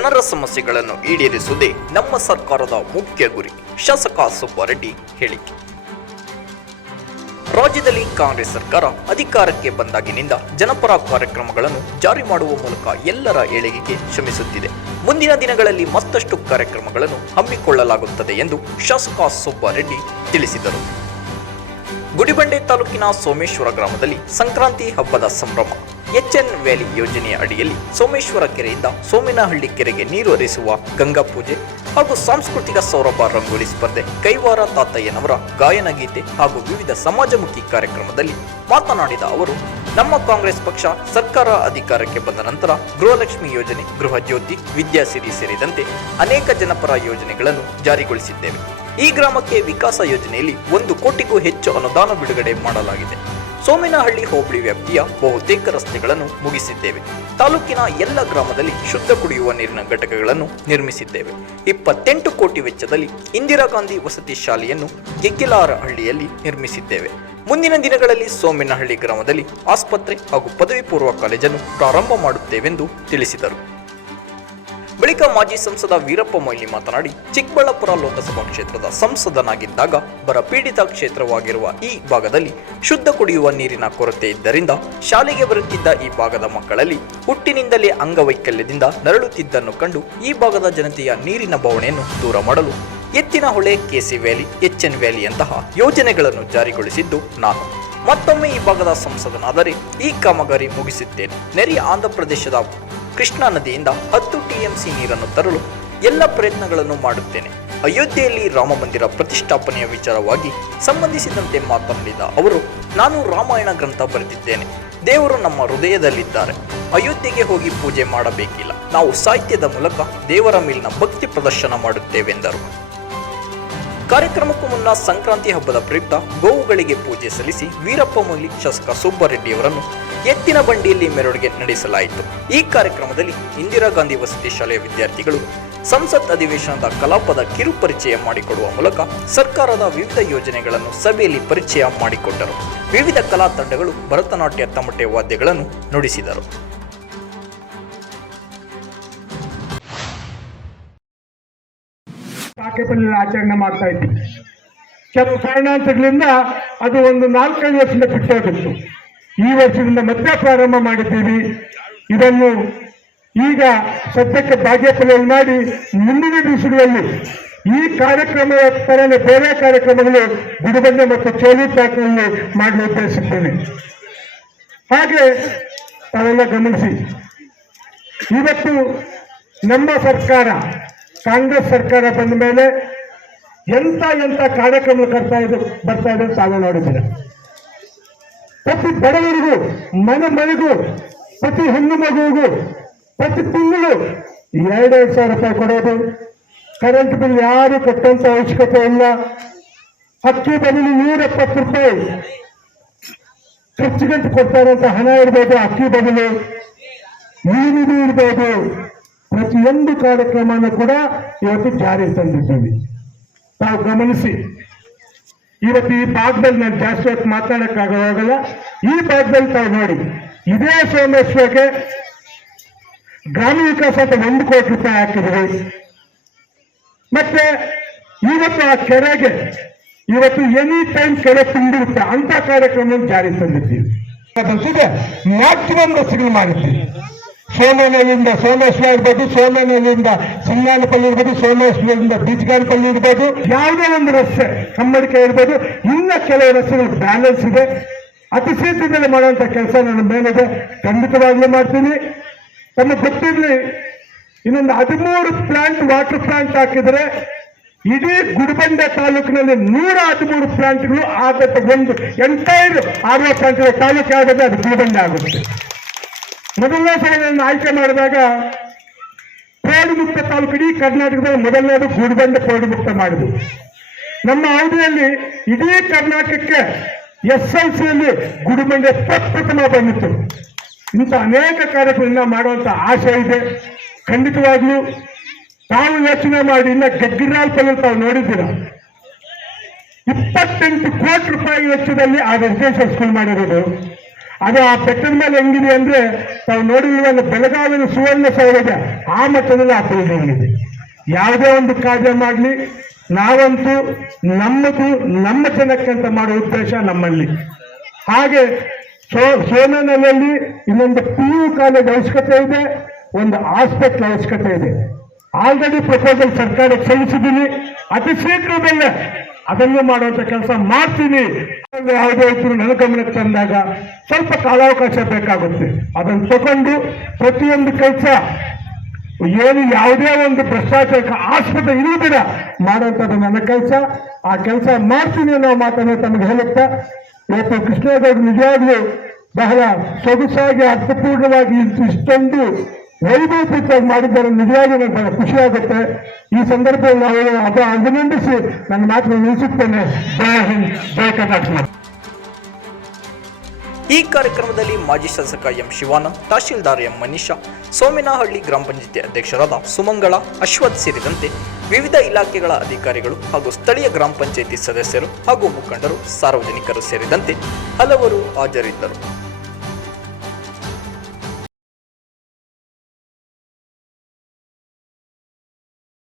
ಜನರ ಸಮಸ್ಯೆಗಳನ್ನು ಈಡೇರಿಸುವುದೇ ನಮ್ಮ ಸರ್ಕಾರದ ಮುಖ್ಯ ಗುರಿ. ಶಾಸಕ ಸುಬ್ಬಾರೆಡ್ಡಿ ಹೇಳಿಕೆ. ರಾಜ್ಯದಲ್ಲಿ ಕಾಂಗ್ರೆಸ್ ಸರ್ಕಾರ ಅಧಿಕಾರಕ್ಕೆ ಬಂದಾಗಿನಿಂದ ಜನಪರ ಕಾರ್ಯಕ್ರಮಗಳನ್ನು ಜಾರಿ ಮಾಡುವ ಮೂಲಕ ಎಲ್ಲರ ಏಳಿಗೆಗೆ ಶ್ರಮಿಸುತ್ತಿದೆ. ಮುಂದಿನ ದಿನಗಳಲ್ಲಿ ಮತ್ತಷ್ಟು ಕಾರ್ಯಕ್ರಮಗಳನ್ನು ಹಮ್ಮಿಕೊಳ್ಳಲಾಗುತ್ತದೆ ಎಂದು ಶಾಸಕ ಸುಬ್ಬಾರೆಡ್ಡಿ ತಿಳಿಸಿದರು. ಗುಡಿಬಂಡೆ ತಾಲೂಕಿನ ಸೋಮೇಶ್ವರ ಗ್ರಾಮದಲ್ಲಿ ಸಂಕ್ರಾಂತಿ ಹಬ್ಬದ ಸಂಭ್ರಮ. ಎಚ್ಎನ್ ವ್ಯಾಲಿ ಯೋಜನೆಯ ಅಡಿಯಲ್ಲಿ ಸೋಮೇಶ್ವರ ಕೆರೆಯಿಂದ ಸೋಮೇನಹಳ್ಳಿ ಕೆರೆಗೆ ನೀರು ಹರಿಸುವ ಗಂಗಾ ಪೂಜೆ ಹಾಗೂ ಸಾಂಸ್ಕೃತಿಕ ಸೌರಭ ರಂಗೋಲಿ ಸ್ಪರ್ಧೆ ಕೈವಾರ ತಾತಯ್ಯನವರ ಗಾಯನ ಗೀತೆ ಹಾಗೂ ವಿವಿಧ ಸಮಾಜಮುಖಿ ಕಾರ್ಯಕ್ರಮದಲ್ಲಿ ಮಾತನಾಡಿದ ಅವರು, ನಮ್ಮ ಕಾಂಗ್ರೆಸ್ ಪಕ್ಷ ಸರ್ಕಾರ ಅಧಿಕಾರಕ್ಕೆ ಬಂದ ನಂತರ ಗೃಹಲಕ್ಷ್ಮಿ ಯೋಜನೆ, ಗೃಹ ಜ್ಯೋತಿ ವಿದ್ಯಾಸಿರಿ ಸೇರಿದಂತೆ ಅನೇಕ ಜನಪರ ಯೋಜನೆಗಳನ್ನು ಜಾರಿಗೊಳಿಸಿದ್ದೇವೆ. ಈ ಗ್ರಾಮಕ್ಕೆ ವಿಕಾಸ ಯೋಜನೆಯಲ್ಲಿ ಒಂದು ಕೋಟಿಗೂ ಹೆಚ್ಚು ಅನುದಾನ ಬಿಡುಗಡೆ ಮಾಡಲಾಗಿದೆ. ಸೋಮೇನಹಳ್ಳಿ ಹೋಬಳಿ ವ್ಯಾಪ್ತಿಯ ಬಹುತೇಕ ರಸ್ತೆಗಳನ್ನು ಮುಗಿಸಿದ್ದೇವೆ. ತಾಲೂಕಿನ ಎಲ್ಲ ಗ್ರಾಮದಲ್ಲಿ ಶುದ್ಧ ಕುಡಿಯುವ ನೀರಿನ ಘಟಕಗಳನ್ನು ನಿರ್ಮಿಸಿದ್ದೇವೆ. ಇಪ್ಪತ್ತೆಂಟು ಕೋಟಿ ವೆಚ್ಚದಲ್ಲಿ ಇಂದಿರಾ ಗಾಂಧಿ ವಸತಿ ಶಾಲೆಯನ್ನು ಗೆಗ್ಗಿಲಾರಹಳ್ಳಿಯಲ್ಲಿ ನಿರ್ಮಿಸಿದ್ದೇವೆ. ಮುಂದಿನ ದಿನಗಳಲ್ಲಿ ಸೋಮೇನಹಳ್ಳಿ ಗ್ರಾಮದಲ್ಲಿ ಆಸ್ಪತ್ರೆ ಹಾಗೂ ಪದವಿ ಪೂರ್ವ ಕಾಲೇಜನ್ನು ಪ್ರಾರಂಭ ಮಾಡುತ್ತೇವೆಂದು ತಿಳಿಸಿದರು. ಬಳಿಕ ಮಾಜಿ ಸಂಸದ ವೀರಪ್ಪ ಮೊಯ್ಲಿ ಮಾತನಾಡಿ, ಚಿಕ್ಕಬಳ್ಳಾಪುರ ಲೋಕಸಭಾ ಕ್ಷೇತ್ರದ ಸಂಸದನಾಗಿದ್ದಾಗ ಬರಪೀಡಿತ ಕ್ಷೇತ್ರವಾಗಿರುವ ಈ ಭಾಗದಲ್ಲಿ ಶುದ್ಧ ಕುಡಿಯುವ ನೀರಿನ ಕೊರತೆ ಇದ್ದರಿಂದ ಶಾಲೆಗೆ ಬರುತ್ತಿದ್ದ ಈ ಭಾಗದ ಮಕ್ಕಳಲ್ಲಿ ಹುಟ್ಟಿನಿಂದಲೇ ಅಂಗವೈಕಲ್ಯದಿಂದ ನರಳುತ್ತಿದ್ದನ್ನು ಕಂಡು ಈ ಭಾಗದ ಜನತೆಯ ನೀರಿನ ಬವಣೆಯನ್ನು ದೂರ ಮಾಡಲು ಎತ್ತಿನ ಹೊಳೆ ಕೆಸಿ ವ್ಯಾಲಿ ಎಚ್ಎನ್ ವ್ಯಾಲಿಯಂತಹ ಯೋಜನೆಗಳನ್ನು ಜಾರಿಗೊಳಿಸಿದ್ದು ನಾನು. ಮತ್ತೊಮ್ಮೆ ಈ ಭಾಗದ ಸಂಸದನಾದರೆ ಈ ಕಾಮಗಾರಿ ಮುಗಿಸುತ್ತೇನೆ ನೆರೆಯ ಆಂಧ್ರಪ್ರದೇಶದ ಕೃಷ್ಣಾ ನದಿಯಿಂದ ಹತ್ತು ಟಿಎಂಸಿ ನೀರನ್ನು ತರಲು ಎಲ್ಲ ಪ್ರಯತ್ನಗಳನ್ನು ಮಾಡುತ್ತೇನೆ. ಅಯೋಧ್ಯೆಯಲ್ಲಿ ರಾಮ ಮಂದಿರ ಪ್ರತಿಷ್ಠಾಪನೆಯ ವಿಚಾರವಾಗಿ ಸಂಬಂಧಿಸಿದಂತೆ ಮಾತನಾಡಿದ ಅವರು, ನಾನು ರಾಮಾಯಣ ಗ್ರಂಥ ಬರೆದಿದ್ದೇನೆ. ದೇವರು ನಮ್ಮ ಹೃದಯದಲ್ಲಿದ್ದಾರೆ. ಅಯೋಧ್ಯೆಗೆ ಹೋಗಿ ಪೂಜೆ ಮಾಡಬೇಕಿಲ್ಲ. ನಾವು ಸಾಹಿತ್ಯದ ಮೂಲಕ ದೇವರ ಮೇಲಿನ ಭಕ್ತಿ ಪ್ರದರ್ಶನ ಮಾಡುತ್ತೇವೆಂದರು. ಕಾರ್ಯಕ್ರಮಕ್ಕೂ ಮುನ್ನ ಸಂಕ್ರಾಂತಿ ಹಬ್ಬದ ಪ್ರಯುಕ್ತ ಗೋವುಗಳಿಗೆ ಪೂಜೆ ಸಲ್ಲಿಸಿ ವೀರಪ್ಪ ಮೊಯ್ಲಿ ಶಾಸಕ ಸುಬ್ಬರೆಡ್ಡಿಯವರನ್ನು ಎತ್ತಿನ ಬಂಡಿಯಲ್ಲಿ ಮೆರವಣಿಗೆ ನಡೆಸಲಾಯಿತು. ಈ ಕಾರ್ಯಕ್ರಮದಲ್ಲಿ ಇಂದಿರಾ ಗಾಂಧಿ ವಸತಿ ಶಾಲೆಯ ವಿದ್ಯಾರ್ಥಿಗಳು ಸಂಸತ್ ಅಧಿವೇಶನದ ಕಲಾಪದ ಕಿರು ಪರಿಚಯ ಮಾಡಿಕೊಡುವ ಮೂಲಕ ಸರ್ಕಾರದ ವಿವಿಧ ಯೋಜನೆಗಳನ್ನು ಸಭೆಯಲ್ಲಿ ಪರಿಚಯ ಮಾಡಿಕೊಟ್ಟರು. ವಿವಿಧ ಕಲಾ ತಂಡಗಳು ಭರತನಾಟ್ಯ, ತಮಟೆ ವಾದ್ಯಗಳನ್ನು ನುಡಿಸಿದರು. ಸಾಕೇಪಲ್ಲಿ ಆಚರಣೆ ಮಾಡ್ತಾ ಇದ್ವಿ. ಕೆಲವು ಕಾರಣಾಂತರಗಳಿಂದ ಅದು ಒಂದು ನಾಲ್ಕೈದು ವರ್ಷದಿಂದ ಬಿಟ್ಟೋಗಿತ್ತು ಈ ವರ್ಷದಿಂದ ಮತ್ತೆ ಪ್ರಾರಂಭ ಮಾಡಿದ್ದೀವಿ. ಇದನ್ನು ಈಗ ಸದ್ಯಕ್ಕೆ ಬಾಗೇಪಲ್ಲಿಯಲ್ಲಿ ಮಾಡಿ ಮುಂದಿನ ದಿವಸಗಳಲ್ಲಿ ಈ ಕಾರ್ಯಕ್ರಮದ ತರನೇ ಬೇರೆ ಕಾರ್ಯಕ್ರಮಗಳು ಬಿಡುಗಡೆ ಮತ್ತು ಚೋಲಿ ಪ್ಯಾಕ್ನಲ್ಲಿ ಮಾಡಲು ಉದ್ದೇಶಿದ್ದೇನೆ ಹಾಗೆ ತಾವೆಲ್ಲ ಗಮನಿಸಿ. ಇವತ್ತು ನಮ್ಮ ಸರ್ಕಾರ ಕಾಂಗ್ರೆಸ್ ಸರ್ಕಾರ ಬಂದ ಮೇಲೆ ಎಂತ ಎಂತ ಕಾರ್ಯಕ್ರಮ ಕರ್ತಾ ಇದೆ, ಬರ್ತಾ ಇದೆ ತಾವು ನೋಡಿದ್ದೀರ? ಪ್ರತಿ ಬಡವರಿಗೂ, ಮನೆ ಮನೆಗೂ, ಪ್ರತಿ ಹೆಣ್ಣು ಮಗುವಿಗೂ, ಪ್ರತಿ ತಿಂಗಳು ಎರಡೆರಡು ಸಾವಿರ ರೂಪಾಯಿ ಕೊಡೋದು. ಕರೆಂಟ್ ಬಿಲ್ ಯಾರು ಕಟ್ಟಂತ ಅವಶ್ಯಕತೆ ಇಲ್ಲ. ಅಕ್ಕಿ ಬದಲು ನೂರ ಎಪ್ಪತ್ತು ರೂಪಾಯಿ ಖರ್ಚಿಗಂಟು ಕೊಡ್ತಾರಂತ ಹಣ ಇರ್ಬೋದು ಅಕ್ಕಿ ಬದಲು ನೀರಿದು ಇರ್ಬೋದು. ಪ್ರತಿಯೊಂದು ಕಾರ್ಯಕ್ರಮವನ್ನು ಕೂಡ ಇವತ್ತು ಜಾರಿಗೆ ತಂದಿದ್ದೀವಿ. ತಾವು ಗಮನಿಸಿ, ಇವತ್ತು ಈ ಭಾಗದಲ್ಲಿ ನಾನು ಜಾಸ್ತಿ ಹೊತ್ತು ಮಾತಾಡಕ್ಕಾಗೋಗಲ್ಲ ಈ ಭಾಗದಲ್ಲಿ ತಾವು ನೋಡಿ, ಇದೇ ಸೋಮೇಶ್ವರಕ್ಕೆ ಗ್ರಾಮೀಣ ವಿಕಾಸ ಅಂತ ಒಂದು ಕೋಟಿ ರೂಪಾಯಿ ಹಾಕಿದ್ವಿ. ಮತ್ತೆ ಇವತ್ತು ಆ ಕೆರೆಗೆ ಇವತ್ತು ಎನಿ ಟೈಮ್ ಕೆರೆ ತುಂಬಿರುತ್ತೆ, ಅಂತ ಕಾರ್ಯಕ್ರಮ ಜಾರಿ ತಂದಿದ್ದೀವಿ. ಮ್ಯಾಕ್ಸಿಮಮ್ ಬಸ್ಗಳು ಮಾಡಿದ್ದೀವಿ ಸೋಮೇನಲ್ಲಿಂದ ಸೋಮೇಶ್ವರ ಇರ್ಬೋದು ಸೋಮೇನಲ್ಲಿಂದ ಸಿಂಗಾನಪಲ್ಲಿ ಇರ್ಬೋದು, ಸೋಮೇಶ್ವರದಿಂದ ಬೀಚ್ಗಾನಪಲ್ಲಿ ಇರ್ಬೋದು. ಯಾವುದೇ ಒಂದು ರಸ್ತೆ ಕಮ್ಮಡಿಕೆ ಇರ್ಬೋದು. ಇನ್ನ ಕೆಲವು ರಸ್ತೆಗಳು ಬ್ಯಾಲೆನ್ಸ್ ಇದೆ. ಅತಿ ಶೀಘ್ರದಲ್ಲಿ ಮಾಡುವಂತ ಕೆಲಸ ನನ್ನ ಮೇಲಿದೆ. ಖಂಡಿತವಾಗ್ಲೂ ಮಾಡ್ತೀನಿ. ತಮ್ಮ ಗೊತ್ತಿರಲಿ, ಇನ್ನೊಂದು ಹದಿಮೂರು ಪ್ಲಾಂಟ್ ವಾಟರ್ ಪ್ಲಾಂಟ್ ಹಾಕಿದ್ರೆ ಇಡೀ ಗುಡಿಬಂಡೆ ತಾಲೂಕಿನಲ್ಲಿ ನೂರ ಹದಿಮೂರು ಪ್ಲಾಂಟ್ಗಳು ಆಗತ್ತೆ. ಒಂದು ಎಂಟೈರ್ ಆರ್ ಪ್ಲಾಂಟ್ಗಳ ಪ್ಲಾಂಟ್ ತಾಲೂಕು ಆಗದೆ ಅದು ಗುಡಿಬಂಡೆ ಆಗುತ್ತೆ. ಮೊದಲನೇ ಸಲ ಆಯ್ಕೆ ಮಾಡಿದಾಗ ಕೋಡು ಮುಕ್ತ ತಾಲೂಕು ಇಡೀ ಕರ್ನಾಟಕದಲ್ಲಿ ಮೊದಲನೇದು ಗುಡಿಬಂಡೆ ಕೋಡು ಮುಕ್ತ ನಮ್ಮ ಅವಧಿಯಲ್ಲಿ ಇಡೀ ಕರ್ನಾಟಕಕ್ಕೆ ಎಸ್ ಎಲ್ ಸಿಯಲ್ಲಿ ಗುಡುಬಂಡೆ ಪ್ರಪ್ರಥಮ ಬಂದಿತ್ತು. ಇಂಥ ಅನೇಕ ಕಾರ್ಯಗಳನ್ನ ಮಾಡುವಂತ ಆಶೆ ಇದೆ. ಖಂಡಿತವಾಗ್ಲೂ ತಾವು ಯೋಚನೆ ಮಾಡಿ ಇನ್ನ ಗಗ್ಗಿರಾಲ್ ಪಲ್ಲಿ ತಾವು ನೋಡಿದ್ದೀರ? ಇಪ್ಪತ್ತೆಂಟು ಕೋಟಿ ರೂಪಾಯಿ ವೆಚ್ಚದಲ್ಲಿ ಆ ರೆಸಿಡೆನ್ಷಿಯಲ್ ಸ್ಕೂಲ್ ಮಾಡಿರೋದು. ಅದು ಆ ಬೆಟ್ಟದ ಮೇಲೆ ಹೆಂಗಿದೆ ಅಂದ್ರೆ ತಾವು ನೋಡಿರುವ ಬೆಳಗಾವಿನ ಸುವರ್ಣ ಸೌಲಭ್ಯ ಆ ಮಟ್ಟದಲ್ಲಿ ಆ ಇದೆ ಯಾವುದೇ ಒಂದು ಕಾರ್ಯ ಮಾಡಲಿ, ನಾವಂತೂ ನಮ್ಮದು ನಮ್ಮ ಜನಕ್ಕಂತ ಮಾಡೋ ಉದ್ದೇಶ ನಮ್ಮಲ್ಲಿ. ಹಾಗೆ ಸೋ ಇನ್ನೊಂದು ಪಿ ಯು ಕಾಲೇಜ್ ಅವಶ್ಯಕತೆ ಇದೆ, ಒಂದು ಆಸ್ಪೆಟ್ಲ್ ಅವಶ್ಯಕತೆ ಇದೆ. ಆಲ್ರೆಡಿ ಪ್ರಪೋಸಲ್ ಸರ್ಕಾರಕ್ಕೆ ಸಲ್ಲಿಸಿದ್ದೀನಿ ಅತಿ ಶೀಘ್ರದಲ್ಲೇ ಅದನ್ನೇ ಮಾಡುವಂತ ಕೆಲಸ ಮಾಡ್ತೀನಿ. ಯಾವುದೇ ಇದ್ರು ನನ್ನ ಗಮನಕ್ಕೆ ತಂದಾಗ ಸ್ವಲ್ಪ ಕಾಲಾವಕಾಶ ಬೇಕಾಗುತ್ತೆ. ಅದನ್ನು ತಗೊಂಡು ಪ್ರತಿಯೊಂದು ಕೆಲಸ ಏನು ಯಾವುದೇ ಒಂದು ಭ್ರಷ್ಟಾಚಾರಕ್ಕೆ ಆಸ್ಪತ್ರೆ ಇರುವುದಿಲ್ಲ ಮಾಡುವಂಥದ್ದು ನನ್ನ ಕೆಲಸ. ಆ ಕೆಲಸ ಮಾಡ್ತೀನಿ ಅನ್ನೋ ಮಾತನ್ನು ತಮಗೆ ಹೇಳುತ್ತಾ, ಇವತ್ತು ಕೃಷ್ಣೇಗೌಡ ನಿಜವಾಗ್ಲೂ ಬಹಳ ಸೊಗಸಾಗಿ, ಅರ್ಥಪೂರ್ಣವಾಗಿ ಇಷ್ಟು- ಇಷ್ಟೊಂದು ವೈಭವಪೂರ್ವಕವಾಗಿ ಮಾಡಿದ್ದಾರೆ ನಿಜವಾಗಿ ನನಗೆ ಬಹಳ ಖುಷಿ ಆಗುತ್ತೆ ಈ ಸಂದರ್ಭದಲ್ಲಿ ನಾವು ಅದು ಅಭಿನಂದಿಸಿ ನನ್ನ ಮಾತನ್ನು ನಿಲ್ಲಿಸುತ್ತೇನೆ. ಜಯ ಹಿಂದ್ ಜಯ ಕರ್ನಾಟಕ. ಈ ಕಾರ್ಯಕ್ರಮದಲ್ಲಿ ಮಾಜಿ ಶಾಸಕ ಎಂ ಶಿವಾನಂದ್, ತಹಶೀಲ್ದಾರ್ ಎಂ ಮನೀಷಾ ಸೋಮಿನಹಳ್ಳಿ ಗ್ರಾಮ ಪಂಚಾಯತಿ ಅಧ್ಯಕ್ಷರಾದ ಸುಮಂಗಳ, ಅಶ್ವಥ್ ಸೇರಿದಂತೆ ವಿವಿಧ ಇಲಾಖೆಗಳ ಅಧಿಕಾರಿಗಳು ಹಾಗೂ ಸ್ಥಳೀಯ ಗ್ರಾಮ ಪಂಚಾಯಿತಿ ಸದಸ್ಯರು ಹಾಗೂ ಮುಖಂಡರು, ಸಾರ್ವಜನಿಕರು ಸೇರಿದಂತೆ ಹಲವರು ಹಾಜರಿದ್ದರು.